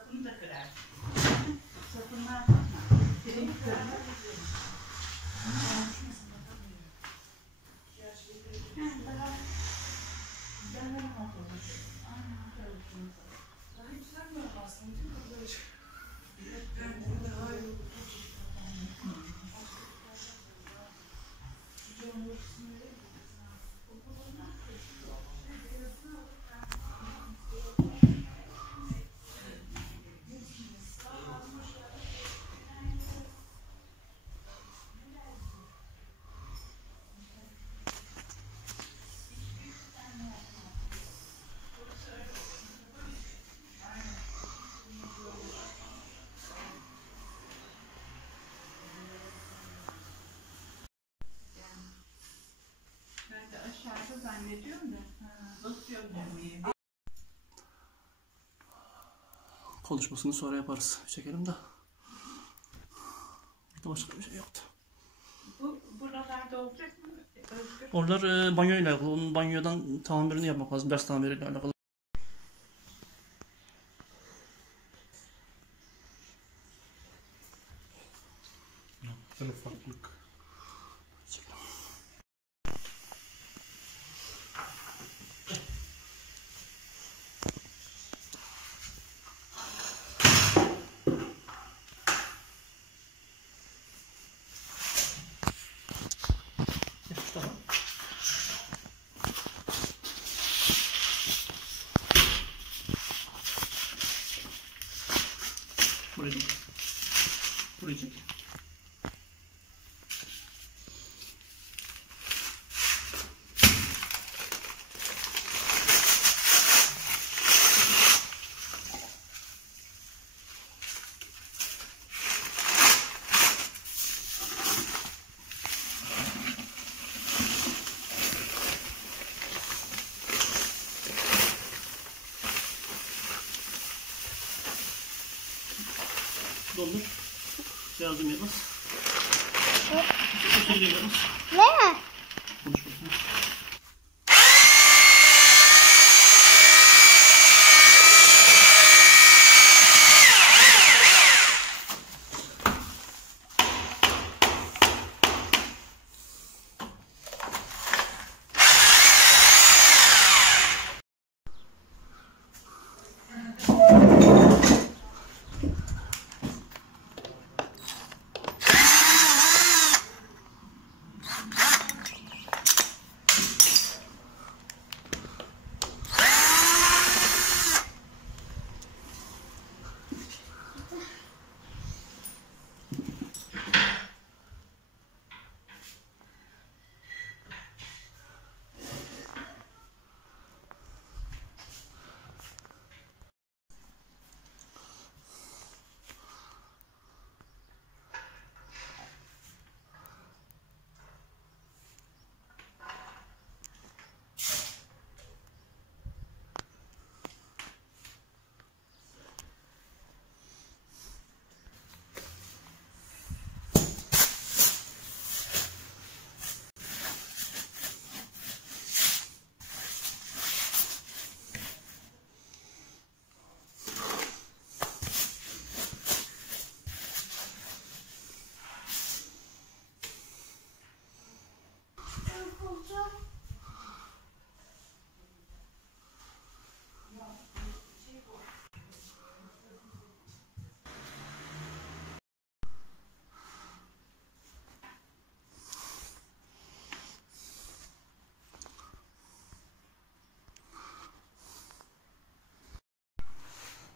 sapını da kırar. Sapından bakma. Direkt kırılır. Aşağıda zannediyorum da basıyorum demeyi. Konuşmasını sonra yaparız. Çekelim de. Başka bir şey yoktu. Bu buralarda olacak mı? Özgür. Oralar banyoyla alakalı. Onun banyodan tamirini yapmak lazım. Ders tamiriyle alakalı. Sen ufaklık. Çekelim. Tamam. Buraya çek. Buraya çek. Doldur. Yardım yapmaz. Şekilde yapmaz. Ne? Konuş bakayım.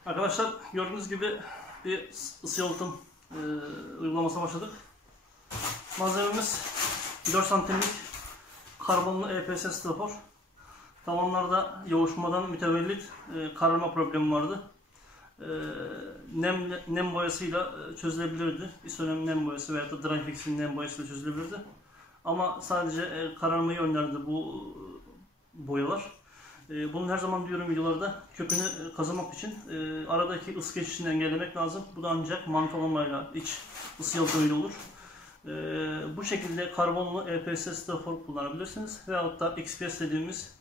Arkadaşlar gördüğünüz gibi bir ısı yalıtım uygulamasına başladık. Malzememiz 4 santimlik karbonlu EPS strafor. Tavanlarda yoğuşmadan mütevellit kararma problemi vardı. Nem boyasıyla çözülebilirdi. İsonem nem boyası veya da Dryfix'in nem boyasıyla çözülebilirdi. Ama sadece kararmayı önlerdi bu boyalar. Bunu her zaman diyorum videolarda, kökünü kazımak için aradaki ısı geçişini engellemek lazım. Bu da ancak mantolamayla, iç ısı yalıtımıyla olur. Bu şekilde karbonlu EPS strafor kullanabilirsiniz. Veyahut da XPS dediğimiz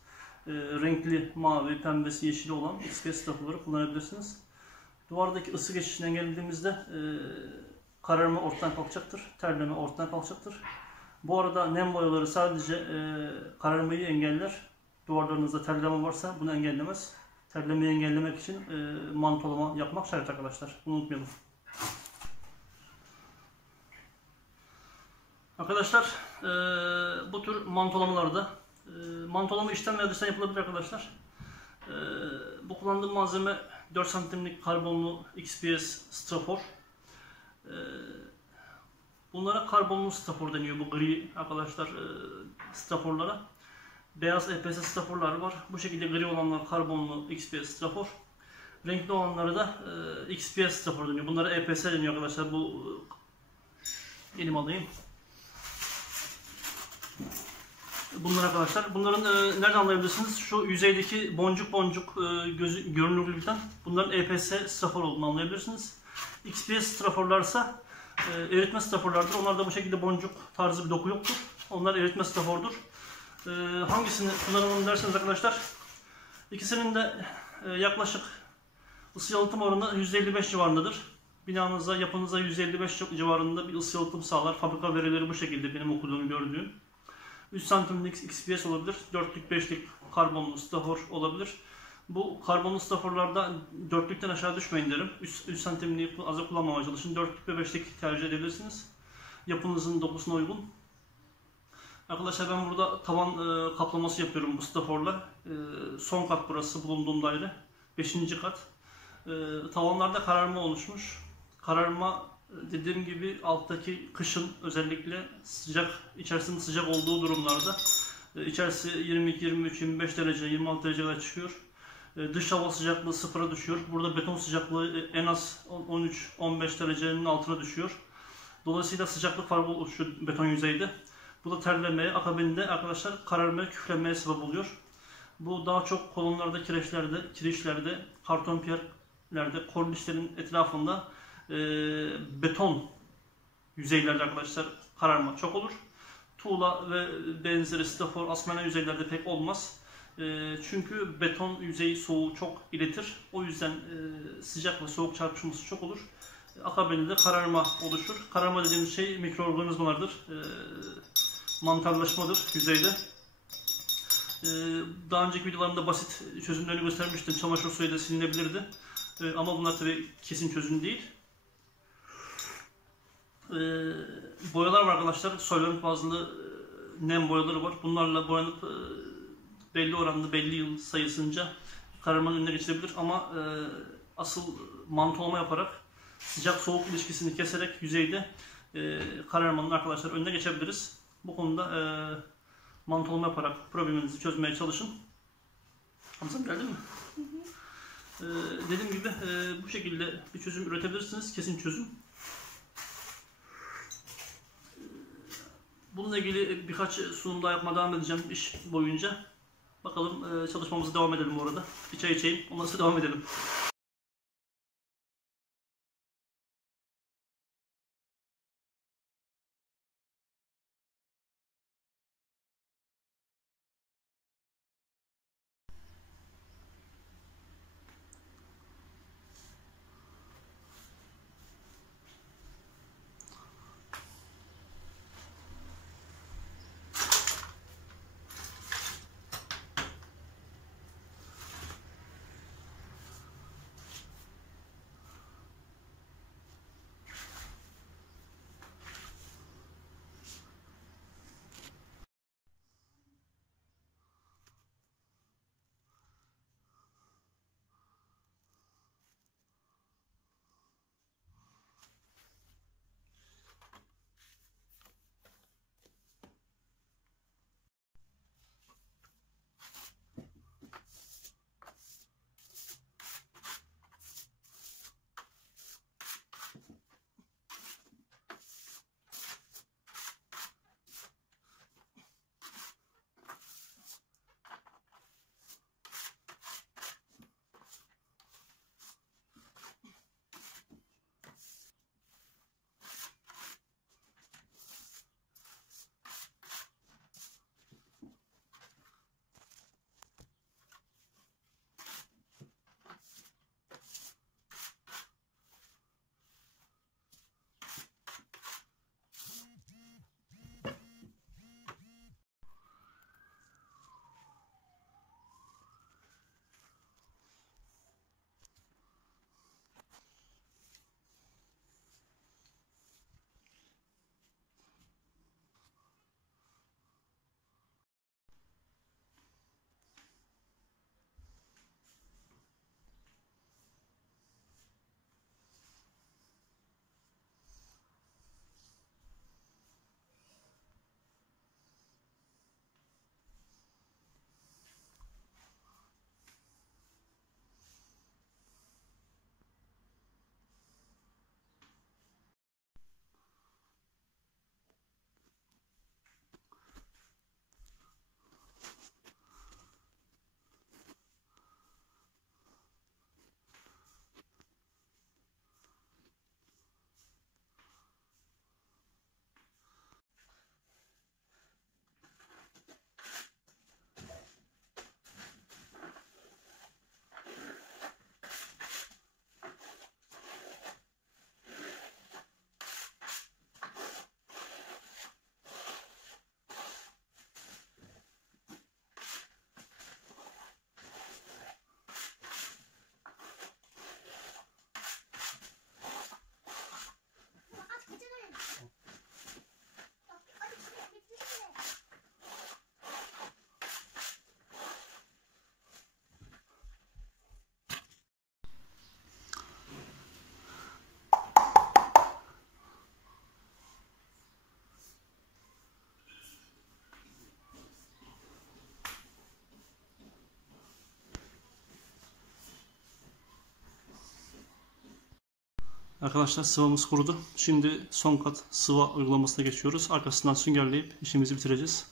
renkli mavi, pembesi, yeşili olan XPS straforları kullanabilirsiniz. Duvardaki ısı geçişini engellediğimizde kararma ortadan kalkacaktır, terleme ortadan kalkacaktır. Bu arada nem boyaları sadece kararmayı engeller. Duvarlarınızda terleme varsa bunu engellemez. Terlemeyi engellemek için mantolama yapmak şart arkadaşlar. Bunu unutmayalım. Arkadaşlar bu tür mantolamalarda mantolama içten veya dıştan yapılabilir arkadaşlar. Bu kullandığım malzeme 4 santimlik karbonlu XPS strafor. Bunlara karbonlu strafor deniyor, bu gri arkadaşlar straforlara. Beyaz EPS straforlar var. Bu şekilde gri olanlar karbonlu XPS strafor. Renkli olanları da XPS strafor deniyor. Bunlara EPS deniyor arkadaşlar. Bu elim alayım. Bunlar arkadaşlar. Bunların nereden anlayabilirsiniz? Şu yüzeydeki boncuk boncuk görünürlükten bunların EPS strafor olduğunu anlayabilirsiniz. XPS straforlarsa eritme straforlardır. Onlarda bu şekilde boncuk tarzı bir doku yoktur. Onlar eritme strafordur. Hangisini kullanalım derseniz arkadaşlar, ikisinin de yaklaşık ısı yalıtım oranı %55 civarındadır. Binanıza, yapınıza %55 civarında bir ısı yalıtım sağlar. Fabrika verileri bu şekilde, benim okuduğum, gördüğüm. 3 santimlik XPS olabilir, 4'lük 5'lik karbonlu strafor olabilir. Bu karbonlu straforlarda 4'lükten aşağı düşmeyin derim. 3 santimliği azı kullanmamaya çalışın. 4'lük ve 5'lik tercih edebilirsiniz. Yapınızın dokusuna uygun. Arkadaşlar ben burada tavan kaplaması yapıyorum bu straforla. Son kat burası, bulunduğum daire. 5. kat. Tavanlarda kararma oluşmuş. Kararma dediğim gibi alttaki kışın özellikle sıcak, içerisinin sıcak olduğu durumlarda içerisi 22, 23, 25 derece, 26 dereceye çıkıyor. Dış hava sıcaklığı sıfıra düşüyor. Burada beton sıcaklığı en az 13-15 derecenin altına düşüyor. Dolayısıyla sıcaklık farkı oluşuyor beton yüzeyde. Bu da terlemeye, akabinde arkadaşlar kararmaya, küflenmeye sebep oluyor. Bu daha çok kolonlarda, kirişlerde, karton piyerlerde, kornişlerin etrafında beton yüzeylerde arkadaşlar kararma çok olur. Tuğla ve benzeri strafor, asmene yüzeylerde pek olmaz. Çünkü beton yüzeyi soğuğu çok iletir. O yüzden sıcak ve soğuk çarpışması çok olur. Akabinde kararma oluşur. Kararma dediğimiz şey mikroorganizmalardır. Mantarlaşmadır yüzeyde. Daha önceki videolarımda basit çözümlerini göstermiştim. Çamaşır suyuyla silinebilirdi. Ama bunlar tabii kesin çözüm değil. Boyalar var arkadaşlar. Solvent bazlı nem boyaları var. Bunlarla boyanıp belli oranda, belli yıl sayısınca kararmanın önüne geçilebilir. Ama asıl mantolama yaparak, sıcak soğuk ilişkisini keserek yüzeyde kararmanın arkadaşlar önüne geçebiliriz. Bu konuda mantolama yaparak probleminizi çözmeye çalışın. Hamzam geldi mi? Hı hı. Dediğim gibi bu şekilde bir çözüm üretebilirsiniz. Kesin çözüm. Bununla ilgili birkaç sunum daha yapmaya devam edeceğim iş boyunca. Bakalım, çalışmamıza devam edelim bu arada. Bir çay içeyim, ondan sonra devam edelim. Arkadaşlar sıvamız kurudu. Şimdi son kat sıva uygulamasına geçiyoruz. Arkasından süngerleyip işimizi bitireceğiz.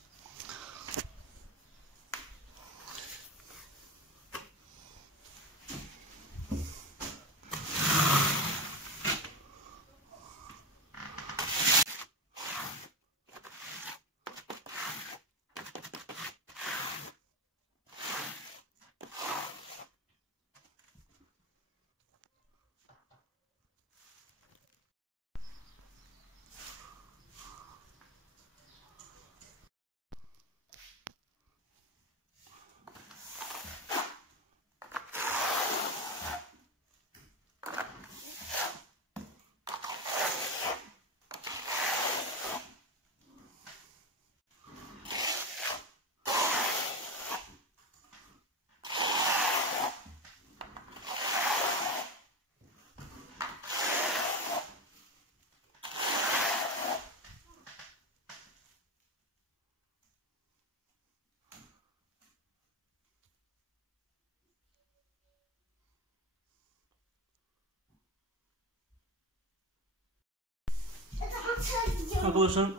Arkadaşlar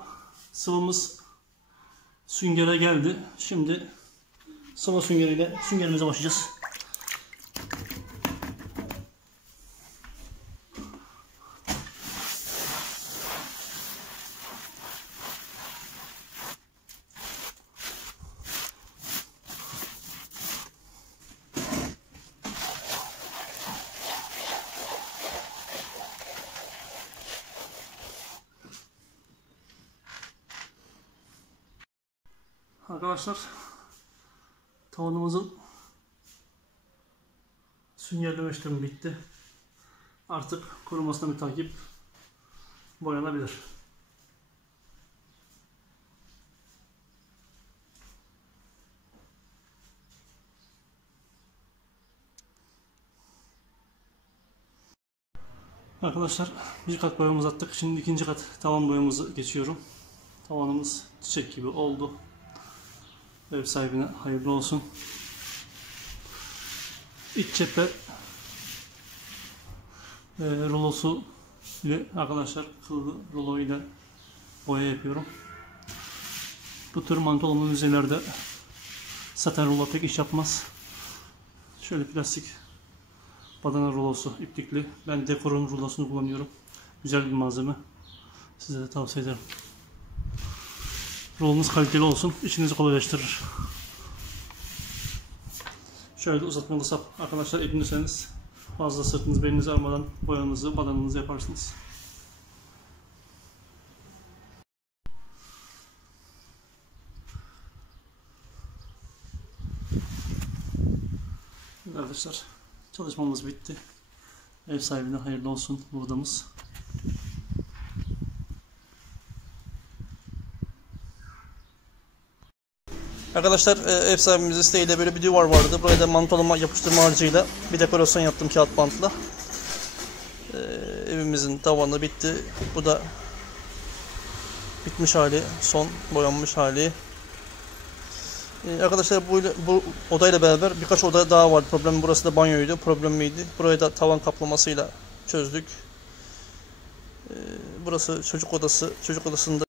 sıvamız süngere geldi. Şimdi sıva süngeriyle süngerimize başlayacağız. Arkadaşlar tavanımızın süngerleme işlemi bitti. Artık kurumasına mütakip boyanabilir. Arkadaşlar bir kat boyamızı attık. Şimdi ikinci kat tavan boyamızı geçiyorum. Tavanımız çiçek gibi oldu. Ev sahibine hayırlı olsun. İç cephe rulosu ile arkadaşlar kıllı rulo ile boya yapıyorum. Bu tür mantolonun yüzeylerde saten rulo pek iş yapmaz. Şöyle plastik badana rulosu iplikli. Ben Dekor'un rulosunu kullanıyorum. Güzel bir malzeme. Size de tavsiye ederim. Rolunuz kaliteli olsun, işinizi kolaylaştırır. Şöyle uzatmalı sap arkadaşlar edinirseniz fazla sırtınız belinizi almadan boyanızı, badanınızı yaparsınız. Arkadaşlar çalışmamız bitti. Ev sahibine hayırlı olsun buğdamız. Arkadaşlar ev sahibimizin isteğiyle böyle bir duvar vardı. Buraya da mantolama yapıştırma harcıyla bir dekorasyon yaptım kağıt bantla. Evimizin tavanı bitti. Bu da bitmiş hali, son boyanmış hali. Arkadaşlar bu odayla beraber birkaç oda daha vardı. Problem burası da banyoydu. Problemliydi. Burayı da tavan kaplamasıyla çözdük. Burası çocuk odası. Çocuk odasında